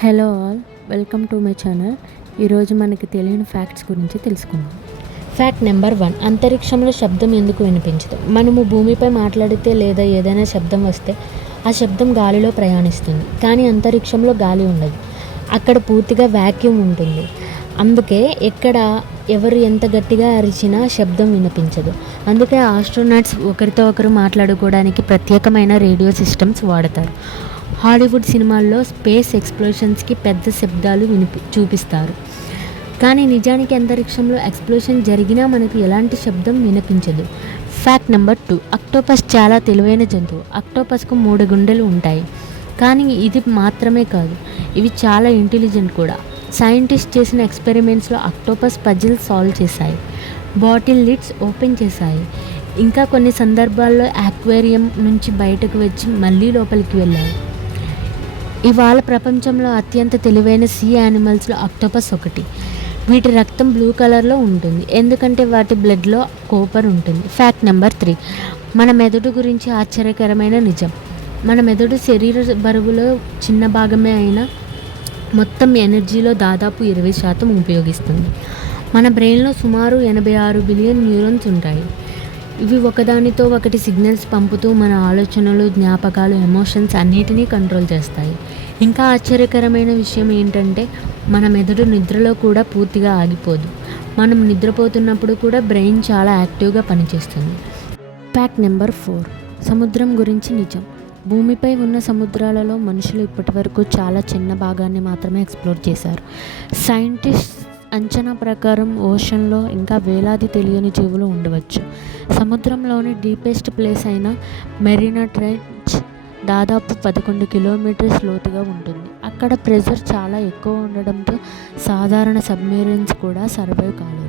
Hello all, welcome to my channel. ఈరోజు మనకి తెలియని ఫ్యాక్ట్స్ గురించి తెలుసుకుందాం. Fact number 1. అంతరిక్షంలో శబ్దం ఎందుకు వినిపించదు? మనము భూమిపై మాట్లాడితే లేదా ఏదైనా శబ్దం వస్తే ఆ శబ్దం గాలిలో ప్రయాణిస్తుంది. కానీ అంతరిక్షంలో గాలి ఉండదు. అక్కడ పూర్తిగా వ్యాక్యూమ్ ఉంటుంది. అందుకే ఎక్కడ ఎవరు ఎంత గట్టిగా అరిచినా శబ్దం వినిపించదు. అందుకే ఆస్ట్రోనాట్స్ ఒకరితో ఒకరు మాట్లాడుకోవడానికి ప్రత్యేకమైన రేడియో సిస్టమ్స్ వాడతారు. హాలీవుడ్ సినిమాల్లో స్పేస్ ఎక్స్ప్లోషన్స్కి పెద్ద శబ్దాలు చూపిస్తారు. కానీ నిజానికి అంతరిక్షంలో ఎక్స్ప్లోషన్ జరిగినా మనకు ఎలాంటి శబ్దం వినిపించదు. Fact number 2. అక్టోపస్ చాలా తెలివైన జంతువు. అక్టోపస్కు 3 గుండెలు ఉంటాయి. కానీ ఇది మాత్రమే కాదు, ఇవి చాలా ఇంటెలిజెంట్ కూడా. సైంటిస్ట్ చేసిన ఎక్స్పెరిమెంట్స్లో అక్టోపస్ పజిల్ సాల్వ్ చేశాయి, బాటిల్ లిడ్స్ ఓపెన్ చేశాయి, ఇంకా కొన్ని సందర్భాల్లో అక్వేరియం నుంచి బయటకు వచ్చి మళ్ళీ లోపలికి వెళ్ళాయి. ఇవాళ ప్రపంచంలో అత్యంత తెలివైన సీ యానిమల్స్లో అక్టోపస్ ఒకటి. వీటి రక్తం బ్లూ కలర్లో ఉంటుంది, ఎందుకంటే వాటి బ్లడ్లో కోపర్ ఉంటుంది. Fact number 3. మన మెదడు గురించి ఆశ్చర్యకరమైన నిజం. మన మెదడు శరీర బరువులో చిన్న భాగమే అయినా మొత్తం ఎనర్జీలో దాదాపు 20% ఉపయోగిస్తుంది. మన బ్రెయిన్లో సుమారు 86 బిలియన్ న్యూరాన్స్ ఉంటాయి. ఇవి ఒకదానితో ఒకటి సిగ్నల్స్ పంపుతూ మన ఆలోచనలు, జ్ఞాపకాలు, ఎమోషన్స్ అన్నిటినీ కంట్రోల్ చేస్తాయి. ఇంకా ఆశ్చర్యకరమైన విషయం ఏంటంటే మన మెదడు నిద్రలో కూడా పూర్తిగా ఆగిపోదు. మనం నిద్రపోతున్నప్పుడు కూడా బ్రెయిన్ చాలా యాక్టివ్గా పనిచేస్తుంది. Fact number 4. సముద్రం గురించి నిజం. భూమిపై ఉన్న సముద్రాలలో మనుషులు ఇప్పటివరకు చాలా చిన్న భాగాన్ని మాత్రమే ఎక్స్ప్లోర్ చేశారు. సైంటిస్ట్ అంచనా ప్రకారం ఓషన్లో ఇంకా వేలాది తెలియని జీవులు ఉండవచ్చు. సముద్రంలోని డీపెస్ట్ ప్లేస్ అయిన మెరీనా ట్రెంచ్ దాదాపు 11 కిలోమీటర్స్ లోతుగా ఉంటుంది. అక్కడ ప్రెషర్ చాలా ఎక్కువ ఉండడంతో సాధారణ సబ్మెరీన్స్ కూడా సర్వైవ్ కాలేదు.